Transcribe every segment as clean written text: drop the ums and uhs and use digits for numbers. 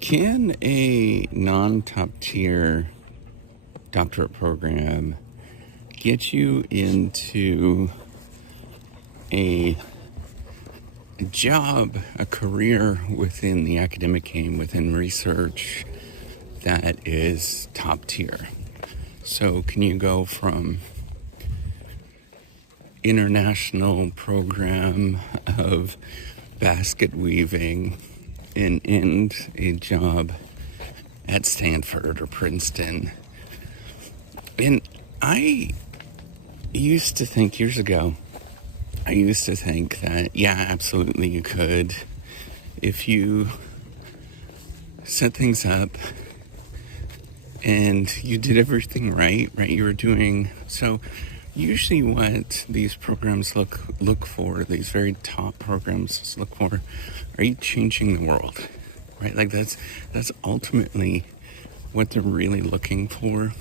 Can a non-top tier doctorate program get you into a job, a career within the academic game, within research that is top tier? So can you go from international program of basket weaving and end a job at Stanford or Princeton? And I used to think years ago, that, yeah, absolutely you could. If you set things up and you did everything right, you were doing, so usually what these programs look for, these very top programs look for, are you changing the world, right? Like that's ultimately what they're really looking for,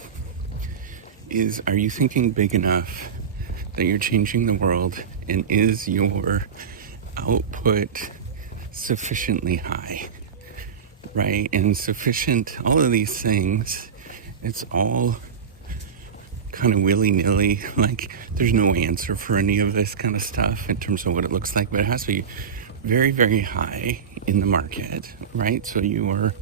is are you thinking big enough that you're changing the world, and is your output sufficiently high, right? And sufficient, all of these things, it's all kind of willy-nilly. Like there's no answer for any of this kind of stuff in terms of what it looks like, but it has to be very, very high in the market, right? So you're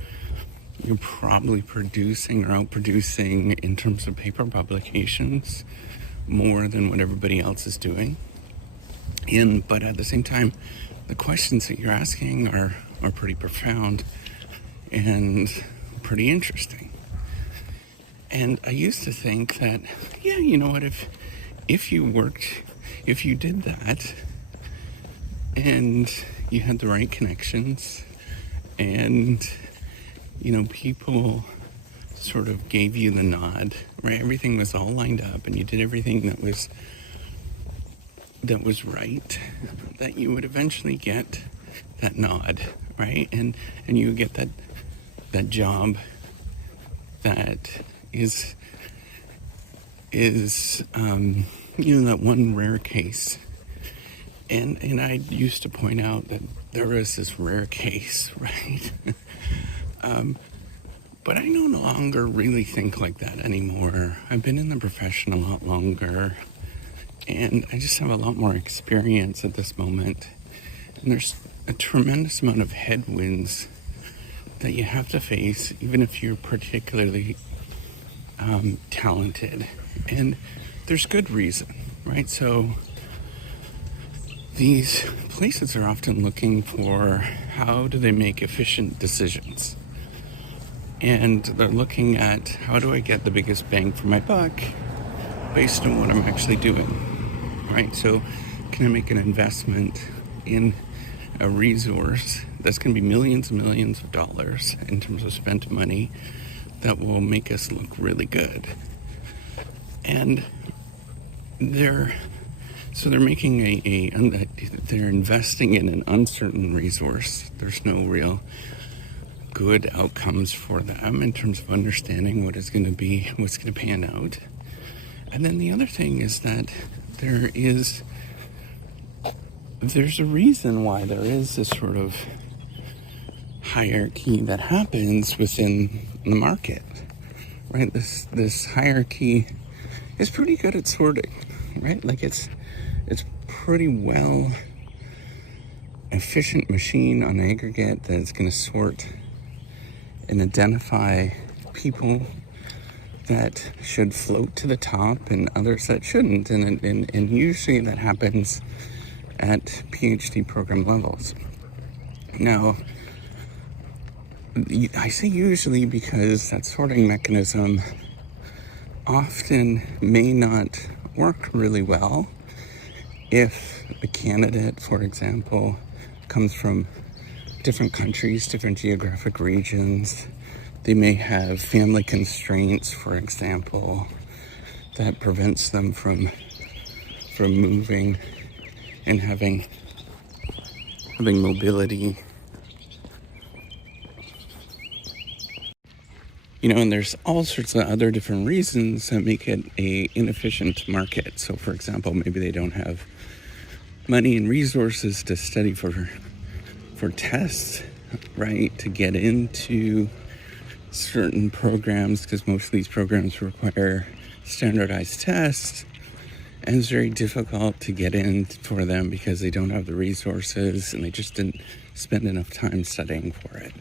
probably producing or outproducing in terms of paper publications more than what everybody else is doing. But at the same time, the questions that you're asking are pretty profound and pretty interesting. And I used to think that, yeah, you know what, if you did that and you had the right connections and, people sort of gave you the nod, right? Everything was all lined up and you did everything that was right, that you would eventually get that nod, right? And you would get that job that is that one rare case. And I used to point out that there was this rare case, right? But I no longer really think like that anymore. I've been in the profession a lot longer, and I just have a lot more experience at this moment. And there's a tremendous amount of headwinds that you have to face, even if you're particularly talented. And there's good reason, right? So these places are often looking for how do they make efficient decisions. And they're looking at how do I get the biggest bang for my buck based on what I'm actually doing, right? So can I make an investment in a resource that's going to be millions and millions of dollars in terms of spent money that will make us look really good? And they're making they're investing in an uncertain resource. There's no real good outcomes for them in terms of understanding what's going to pan out. And then the other thing is that there's a reason why there is this sort of hierarchy that happens within the market, right? This hierarchy is pretty good at sorting, right? Like it's pretty well efficient machine on aggregate that it's going to sort and identify people that should float to the top and others that shouldn't. And usually that happens at PhD program levels. Now, I say usually because that sorting mechanism often may not work really well if a candidate, for example, comes from different countries, different geographic regions. They may have family constraints, for example, that prevents them from moving and having mobility. And there's all sorts of other different reasons that make it a inefficient market. So, for example, maybe they don't have money and resources to study for tests right, to get into certain programs, because most of these programs require standardized tests, and it's very difficult to get in for them because they don't have the resources and they just didn't spend enough time studying for it.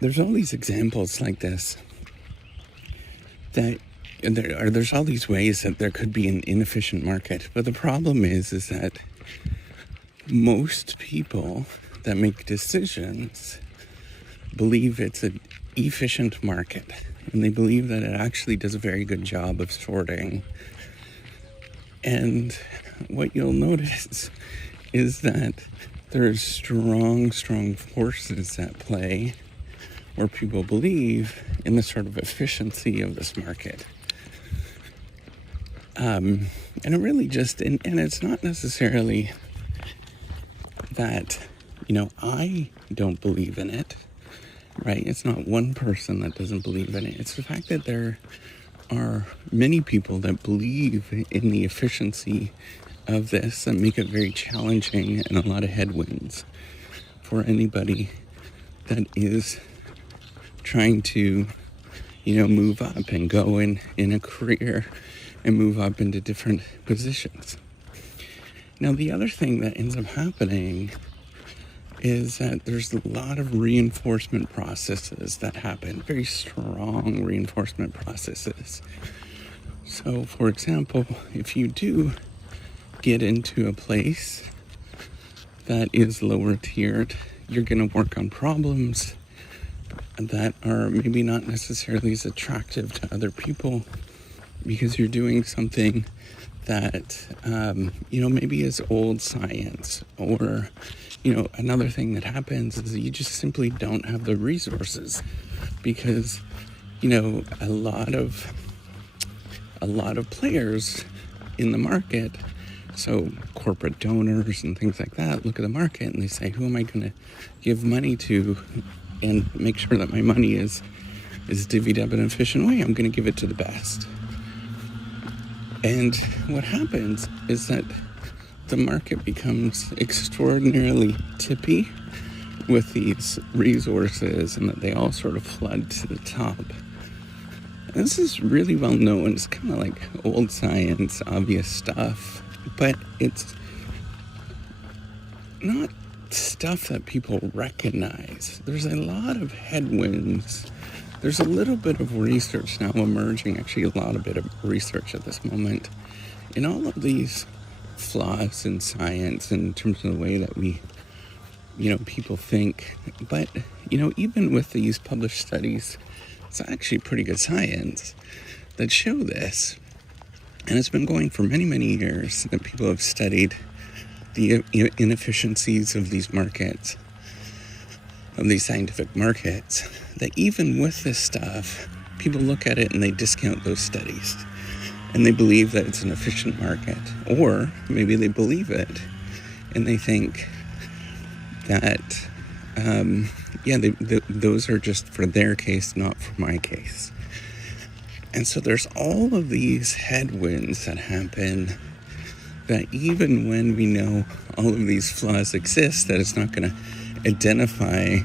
There's all these examples like this that there's all these ways that there could be an inefficient market, but the problem is that most people that make decisions believe it's an efficient market, and they believe that it actually does a very good job of sorting. And what you'll notice is that there's strong forces at play where people believe in the sort of efficiency of this market. And it really just, and it's not necessarily that, I don't believe in it, right? It's not one person that doesn't believe in it. It's the fact that there are many people that believe in the efficiency of this and make it very challenging and a lot of headwinds for anybody that is trying to, move up and go in a career and move up into different positions. Now, the other thing that ends up happening is that there's a lot of reinforcement processes that happen, very strong reinforcement processes. So, for example, if you do get into a place that is lower tiered, you're going to work on problems that are maybe not necessarily as attractive to other people because you're doing something that, maybe is old science, or, another thing that happens is that you just simply don't have the resources because, a lot of players in the market, so corporate donors and things like that, look at the market and they say, who am I going to give money to and make sure that my money is divvied up in an efficient way? I'm going to give it to the best. And what happens is that the market becomes extraordinarily tippy with these resources and that they all sort of flood to the top. And this is really well known. It's kind of like old science, obvious stuff, but it's not stuff that people recognize. There's a lot of headwinds. There's a little bit of research now emerging, actually a lot of bit of research at this moment, in all of these flaws in science in terms of the way that we, people think. But, even with these published studies, it's actually pretty good science that show this. And it's been going for many, many years that people have studied the inefficiencies of these markets, of these scientific markets, that even with this stuff, people look at it and they discount those studies. And they believe that it's an efficient market. Or maybe they believe it and they think that, those are just for their case, not for my case. And so there's all of these headwinds that happen that even when we know all of these flaws exist, that it's not going to identify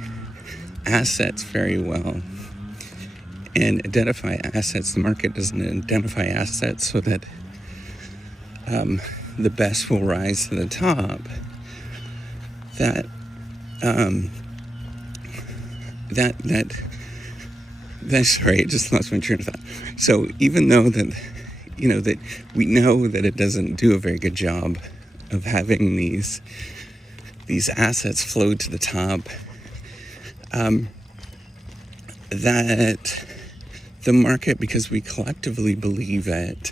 assets very well. And identify assets, the market doesn't identify assets so that the best will rise to the top. Sorry, I just lost my train of thought. So even though that, that we know that it doesn't do a very good job of having these assets flow to the top, that the market, because we collectively believe that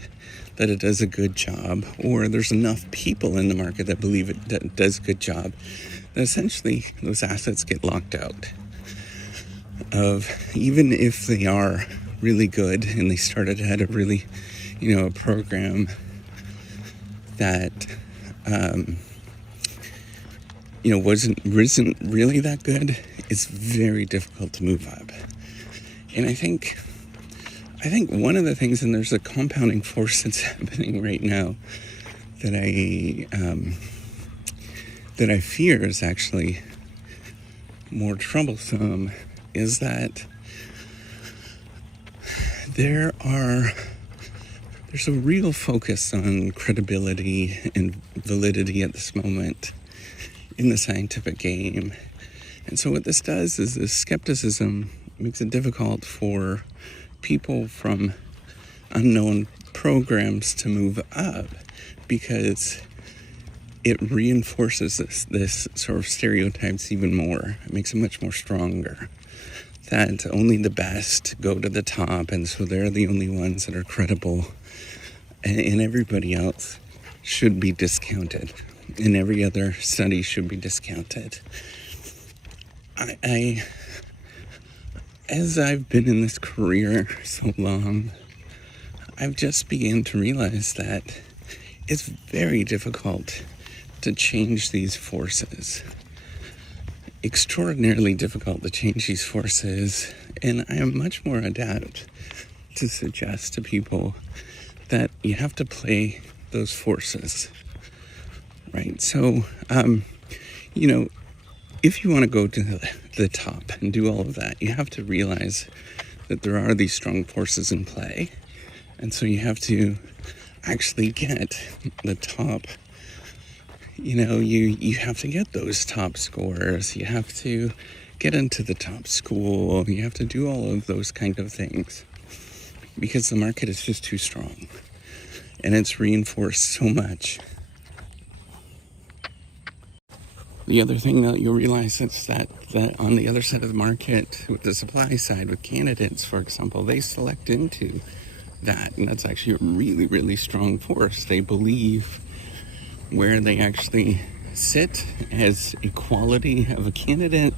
it does a good job, or there's enough people in the market that believe it does a good job, that essentially those assets get locked out of, even if they are really good and they started at a really, a program that, wasn't really that good, it's very difficult to move up. And I think one of the things, and there's a compounding force that's happening right now that I fear is actually more troublesome is that there's a real focus on credibility and validity at this moment in the scientific game. And so what this does is this skepticism makes it difficult for people from unknown programs to move up, because it reinforces this sort of stereotypes even more. It makes it much more stronger that only the best go to the top, and so they're the only ones that are credible, and everybody else should be discounted, and every other study should be discounted. As I've been in this career so long, I've just begun to realize that it's very difficult to change these forces. Extraordinarily difficult to change these forces, and I am much more adept to suggest to people that you have to play those forces, right? So, if you want to go to the top and do all of that, you have to realize that there are these strong forces in play. And so you have to actually get the top, you have to get those top scores. You have to get into the top school. You have to do all of those kind of things because the market is just too strong. And it's reinforced so much. The other thing that you'll realize is that on the other side of the market, with the supply side, with candidates, for example, they select into that. And that's actually a really, really strong force. They believe where they actually sit as a quality of a candidate,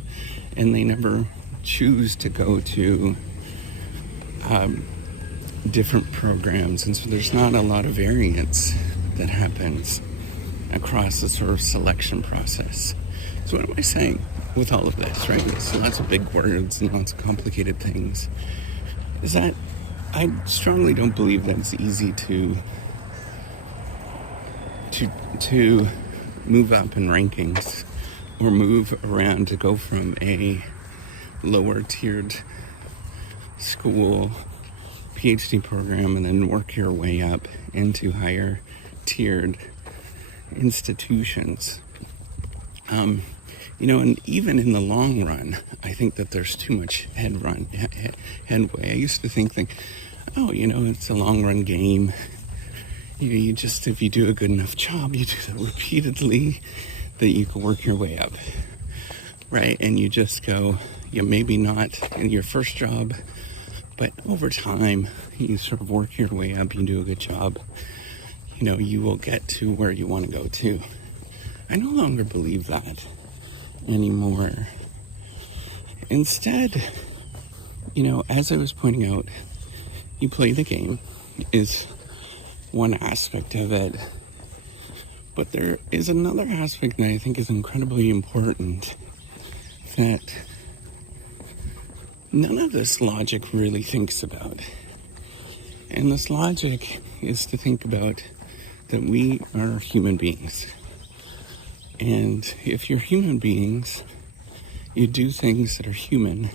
and they never choose to go to different programs. And so there's not a lot of variance that happens across the sort of selection process. So what am I saying with all of this, right? There's lots of big words and lots of complicated things. Is that I strongly don't believe that it's easy to move up in rankings or move around to go from a lower tiered school PhD program and then work your way up into higher tiered institutions. And even in the long run, I think that there's too much headway. I used to think, it's a long run game. You just, if you do a good enough job, you do that repeatedly, that you can work your way up, right? And you just go, maybe not in your first job, but over time, you sort of work your way up, you do a good job, you will get to where you want to go to. I no longer believe that anymore. Instead, as I was pointing out, you play the game is one aspect of it. But there is another aspect that I think is incredibly important that none of this logic really thinks about. And this logic is to think about that we are human beings. And if you're human beings, you do things that are human.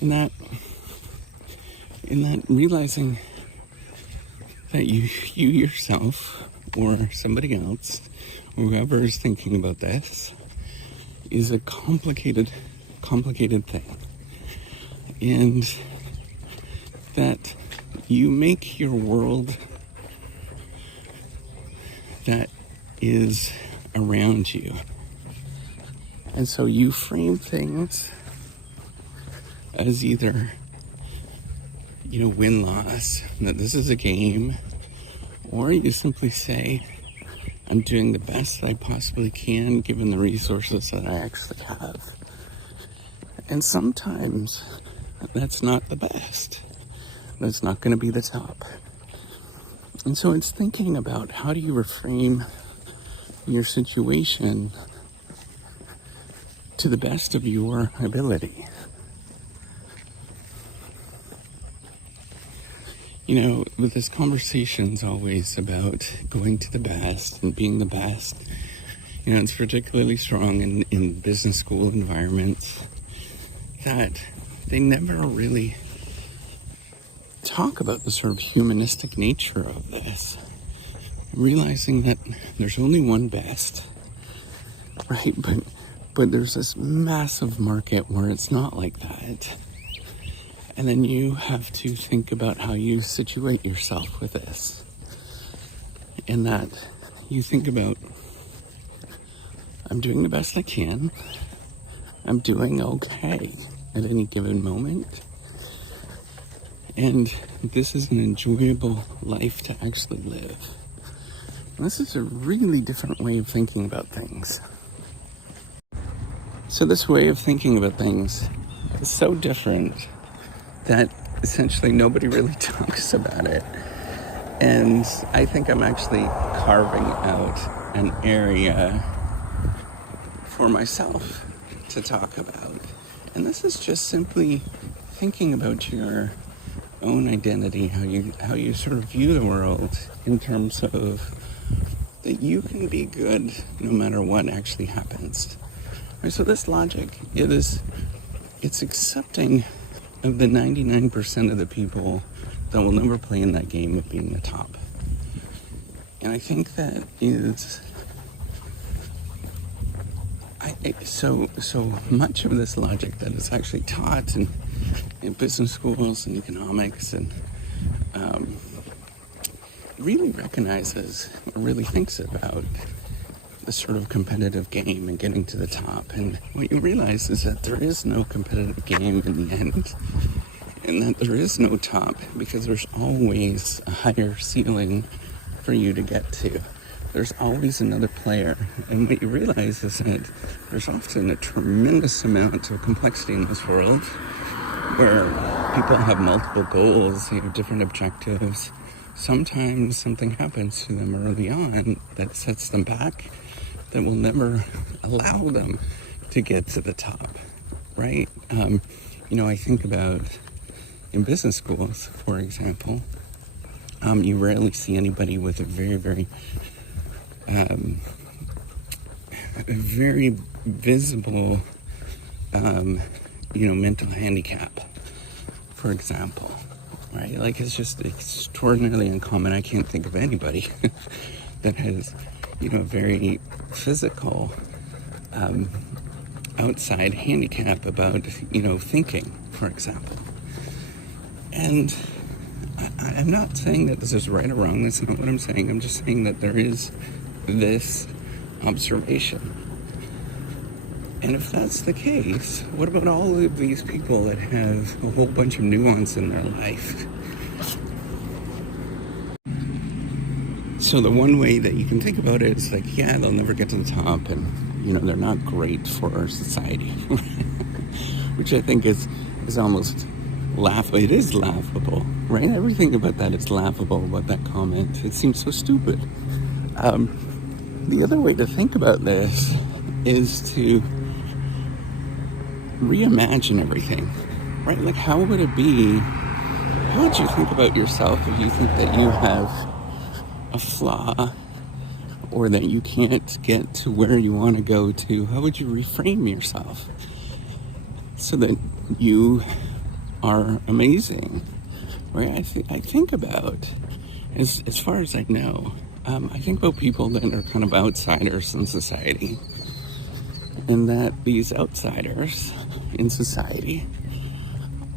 In that realizing that you yourself or somebody else, whoever is thinking about this, is a complicated thing. And that you make your world that is around you. And so you frame things as either, win-loss, that this is a game, or you simply say, I'm doing the best that I possibly can given the resources that I actually have. And sometimes that's not the best. That's not going to be the top. And so it's thinking about how do you reframe your situation to the best of your ability. With this conversation's always about going to the best and being the best. It's particularly strong in business school environments that they never really talk about the sort of humanistic nature of this, realizing that there's only one best, right? But there's this massive market where it's not like that. And then you have to think about how you situate yourself with this. And that you think about, I'm doing the best I can. I'm doing okay at any given moment. And this is an enjoyable life to actually live. And this is a really different way of thinking about things. So this way of thinking about things is so different that essentially nobody really talks about it. And I think I'm actually carving out an area for myself to talk about. And this is just simply thinking about your own identity, how you sort of view the world in terms of that you can be good no matter what actually happens. Right, so this logic, it's accepting of the 99% of the people that will never play in that game of being the top. And I think that is so much of this logic that is actually taught in business schools and economics and really recognizes or really thinks about the sort of competitive game and getting to the top. And what you realize is that there is no competitive game in the end, and that there is no top because there's always a higher ceiling for you to get to. There's always another player. And what you realize is that there's often a tremendous amount of complexity in this world where people have multiple goals, they have different objectives. Sometimes something happens to them early on that sets them back, that will never allow them to get to the top, right? I think about in business schools, for example, you rarely see anybody with a very, very very visible, mental handicap, for example, right? Like, it's just extraordinarily uncommon. I can't think of anybody that has, a very physical, outside handicap about, thinking, for example. And I'm not saying that this is right or wrong. That's not what I'm saying. I'm just saying that there is this observation. And if that's the case, what about all of these people that have a whole bunch of nuance in their life? So the one way that you can think about it is like, yeah, they'll never get to the top, and they're not great for our society, which I think is almost laughable. It is laughable, right? Everything about that is laughable about that comment. It seems so stupid. The other way to think about this is to reimagine everything, right? Like, how would you think about yourself if you think that you have a flaw or that you can't get to where you want to go to? How would you reframe yourself so that you are amazing, right? I think about, as far as I know, I think about people that are kind of outsiders in society, and that these outsiders in society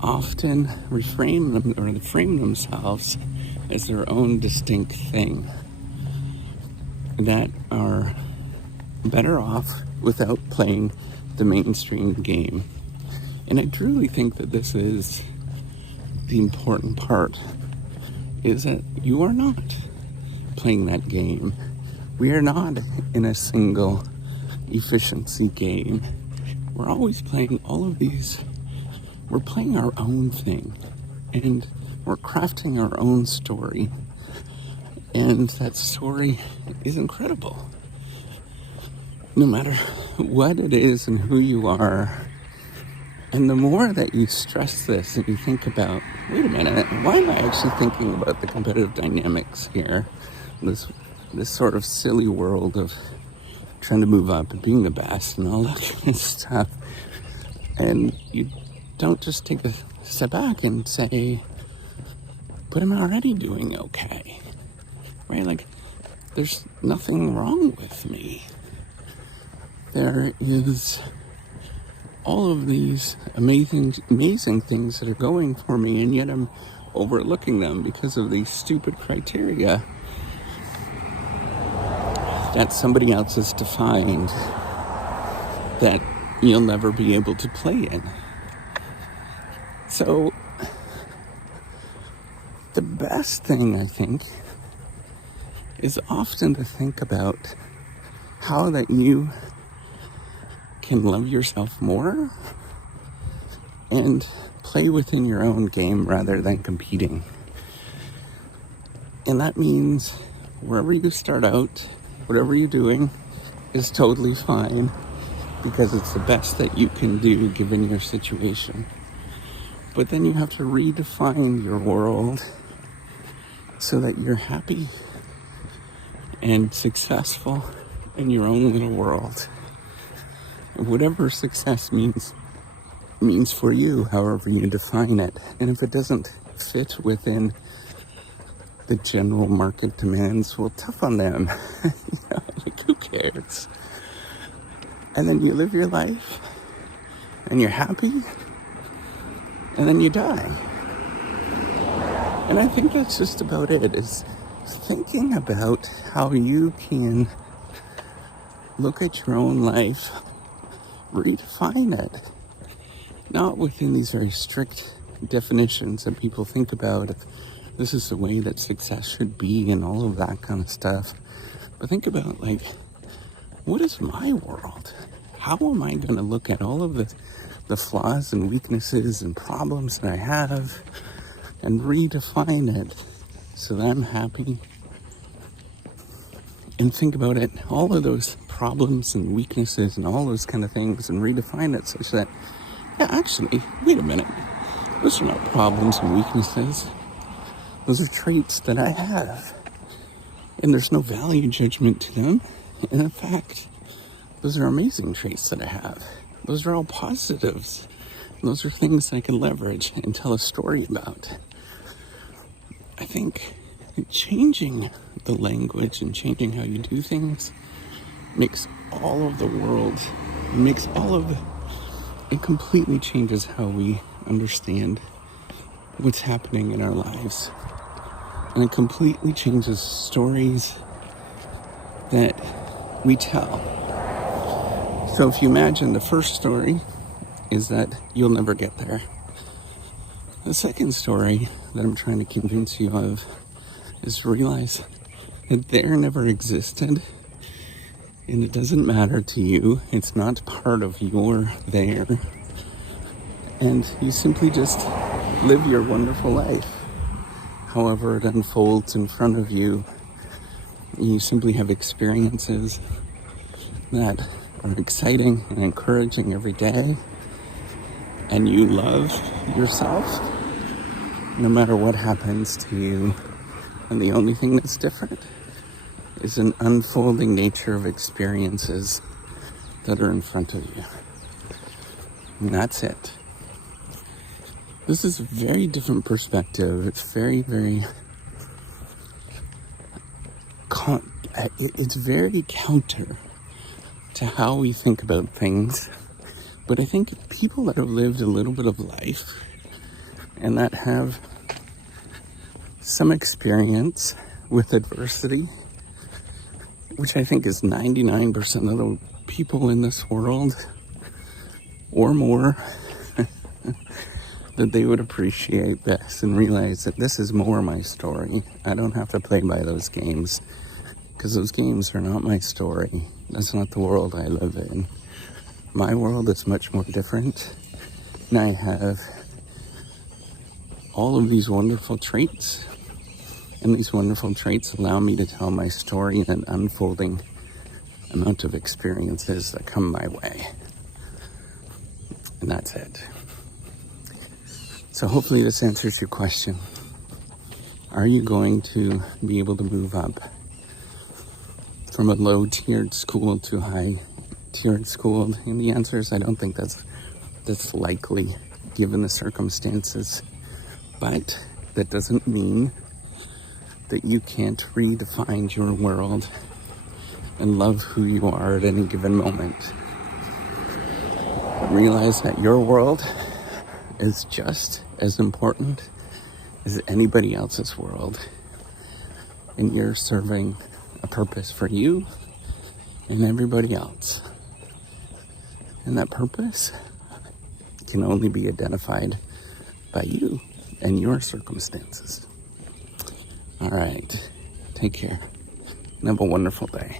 often reframe them or frame themselves as their own distinct thing, that are better off without playing the mainstream game. And I truly think that this is the important part, is that you are not playing that game. We are not in a single efficiency game. We're always playing all of these. We're playing our own thing, and we're crafting our own story. And that story is incredible. No matter what it is and who you are. And the more that you stress this and you think about, wait a minute, why am I actually thinking about the competitive dynamics here? This sort of silly world of trying to move up and being the best and all that kind of stuff. And you don't just take a step back and say, but I'm already doing okay, right? Like, there's nothing wrong with me. There is all of these amazing things that are going for me, and yet I'm overlooking them because of these stupid criteria that somebody else has defined that you'll never be able to play in. So the best thing, I think, is often to think about how that you can love yourself more and play within your own game rather than competing. And that means wherever you start out, whatever you're doing is totally fine, because it's the best that you can do given your situation. But then you have to redefine your world so that you're happy and successful in your own little world. Whatever success means for you, however you define it. And if it doesn't fit within the general market demands, well, tough on them. Like, who cares? And then you live your life, and you're happy, and then you die. And I think that's just about it, is thinking about how you can look at your own life, redefine it, not within these very strict definitions that people think about. This is the way that success should be and all of that kind of stuff. But think about, like, what is my world? How am I going to look at all of the flaws and weaknesses and problems that I have and redefine it so that I'm happy? And think about it, all of those problems and weaknesses and all those kind of things, and redefine it such that, yeah, actually, wait a minute. Those are not problems and weaknesses. Those are traits that I have. And there's no value judgment to them. And in fact, those are amazing traits that I have. Those are all positives. And those are things I can leverage and tell a story about. I think changing the language and changing how you do things makes all of the world, it completely changes how we understand what's happening in our lives. And it completely changes stories that we tell. So if you imagine, the first story is that you'll never get there. The second story that I'm trying to convince you of is to realize that there never existed, and it doesn't matter to you. It's not part of your there. And you simply just live your wonderful life. However it unfolds in front of you, you simply have experiences that are exciting and encouraging every day. And you love yourself no matter what happens to you. And the only thing that's different is an unfolding nature of experiences that are in front of you. And that's it. This is a very different perspective. It's very, very... it's very counter to how we think about things. But I think people that have lived a little bit of life and that have some experience with adversity, which I think is 99% of the people in this world or more, that they would appreciate this and realize that this is more my story. I don't have to play by those games, because those games are not my story. That's not the world I live in. My world is much more different, and I have all of these wonderful traits, and these wonderful traits allow me to tell my story in an unfolding amount of experiences that come my way. And that's it. So hopefully this answers your question. Are you going to be able to move up from a low-tiered school to high-tiered school? And the answer is I don't think that's likely given the circumstances. But that doesn't mean that you can't redefine your world and love who you are at any given moment. But realize that your world is just as important as anybody else's world. And you're serving a purpose for you and everybody else. And that purpose can only be identified by you and your circumstances. All right. Take care. And have a wonderful day.